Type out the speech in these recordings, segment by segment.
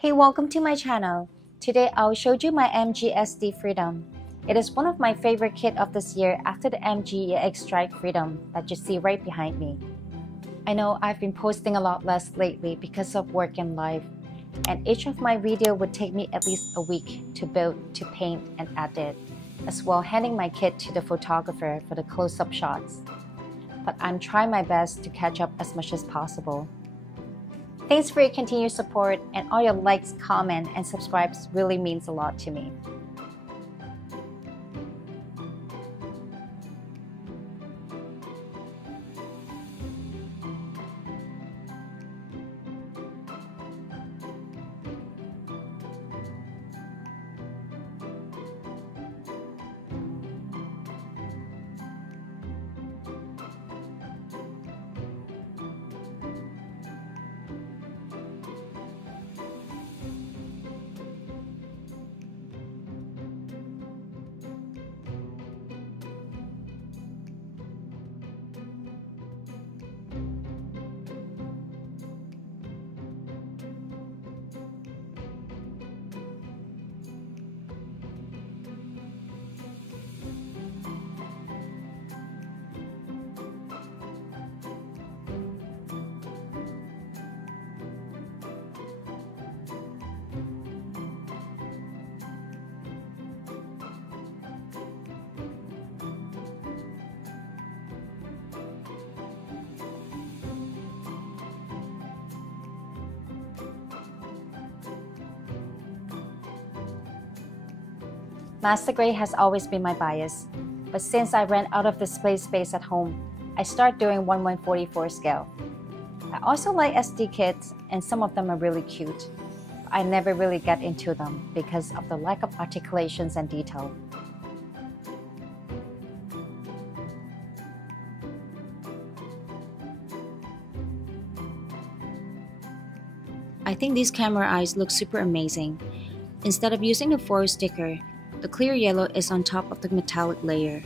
Hey, welcome to my channel. Today I'll show you my MGSD Freedom. It is one of my favorite kit of this year after the MGEX Strike Freedom that you see right behind me. I know I've been posting a lot less lately because of work and life, and each of my video would take me at least a week to build, to paint, and edit, as well handing my kit to the photographer for the close-up shots. But I'm trying my best to catch up as much as possible. Thanks for your continued support, and all your likes, comments, and subscribes really means a lot to me. Master Gray has always been my bias, but since I ran out of display space at home, I started doing 1/144 scale. I also like SD kits, and some of them are really cute. But I never really get into them because of the lack of articulations and detail. I think these camera eyes look super amazing. Instead of using the foil sticker, the clear yellow is on top of the metallic layer.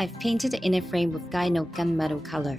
I've painted the inner frame with gyno gunmetal color.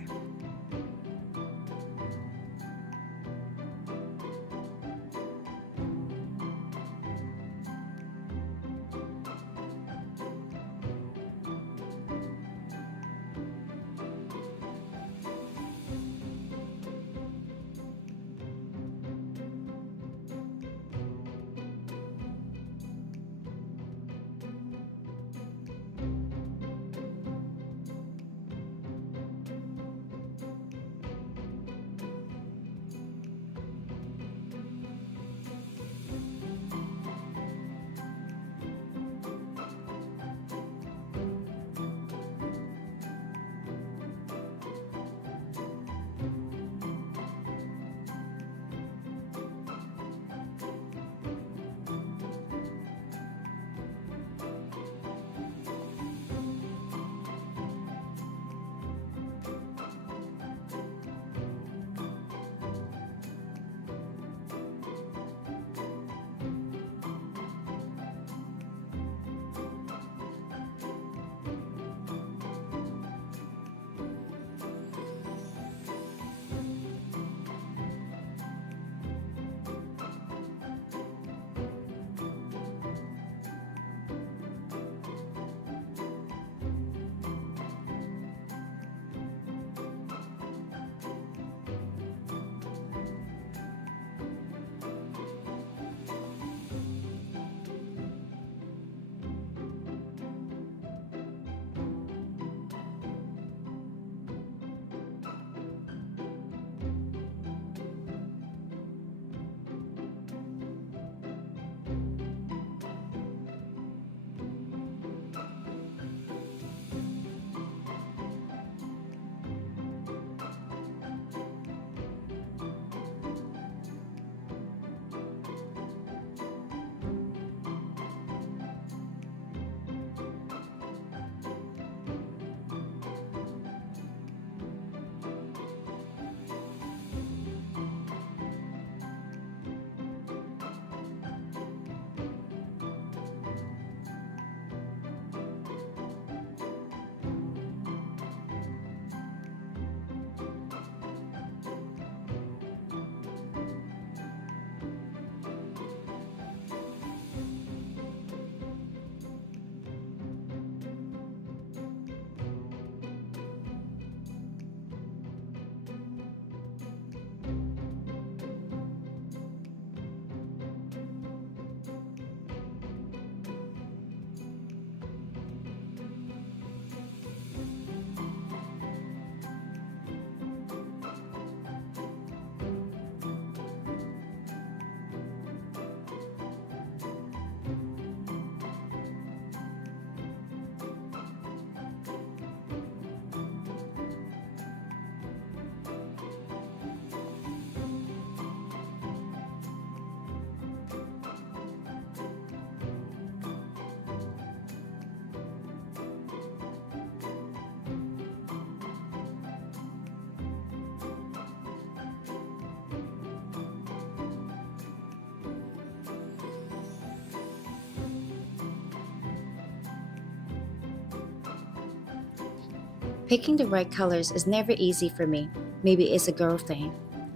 Picking the right colors is never easy for me. Maybe it's a girl thing.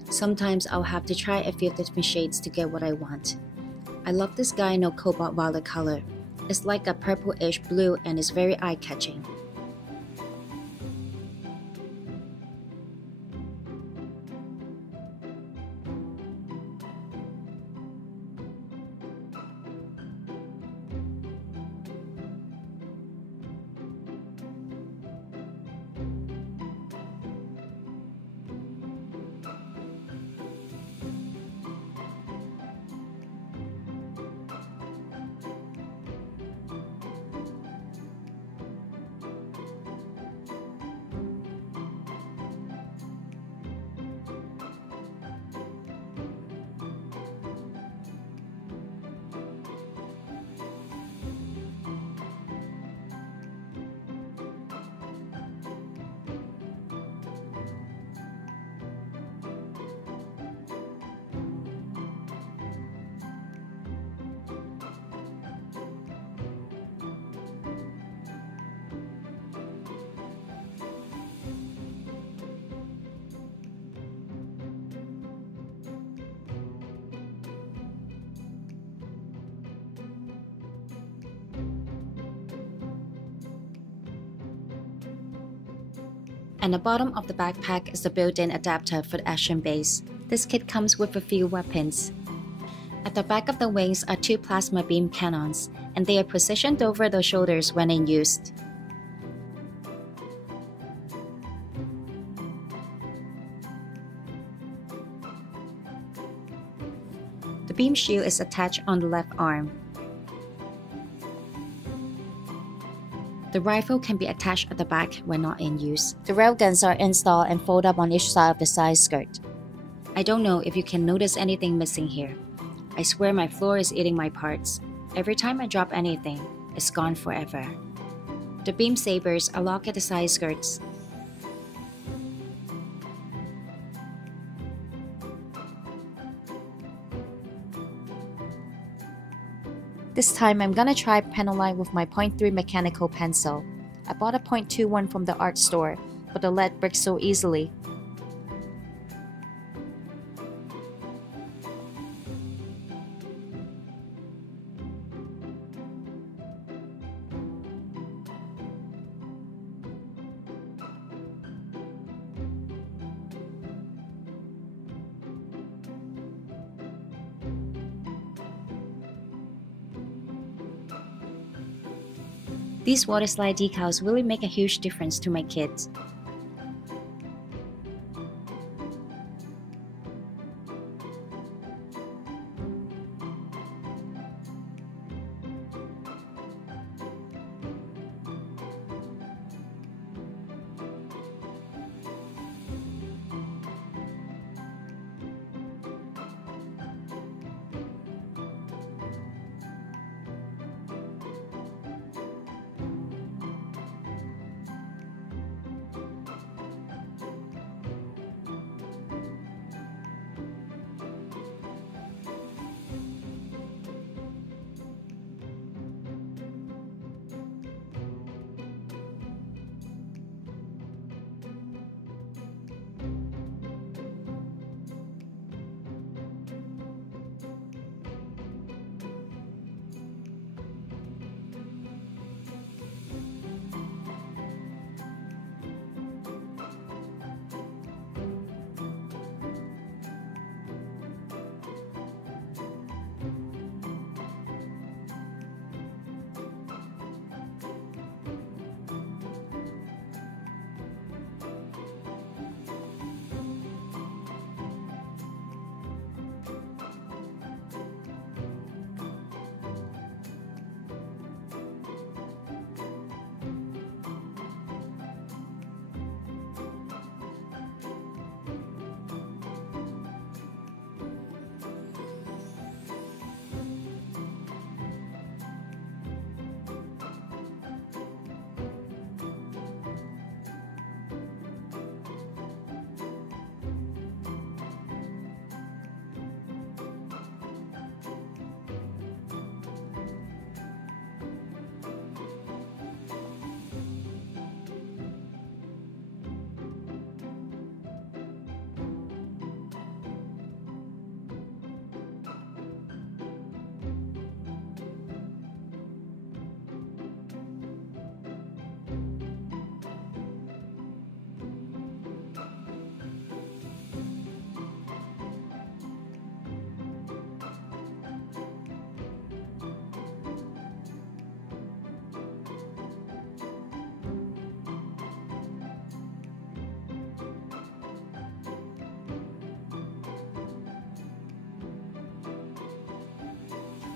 Sometimes I'll have to try a few different shades to get what I want. I love this gyno cobalt violet color. It's like a purplish blue and is very eye-catching. And the bottom of the backpack is the built-in adapter for the action base. This kit comes with a few weapons. At the back of the wings are two plasma beam cannons, and they are positioned over the shoulders when in use. The beam shield is attached on the left arm. The rifle can be attached at the back when not in use. The railguns are installed and fold up on each side of the side skirt. I don't know if you can notice anything missing here. I swear my floor is eating my parts. Every time I drop anything, it's gone forever. The beam sabers are locked at the side skirts. This time I'm gonna try pen line with my 0.3 mechanical pencil. I bought a 0.21 from the art store, but the lead breaks so easily. These water slide decals really make a huge difference to my kids.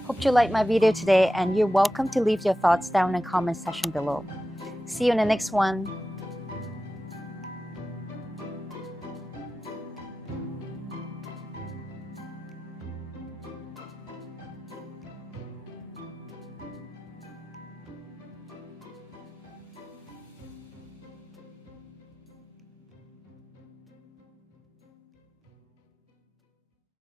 Hope you liked my video today, and you're welcome to leave your thoughts down in the comment section below. See you in the next one.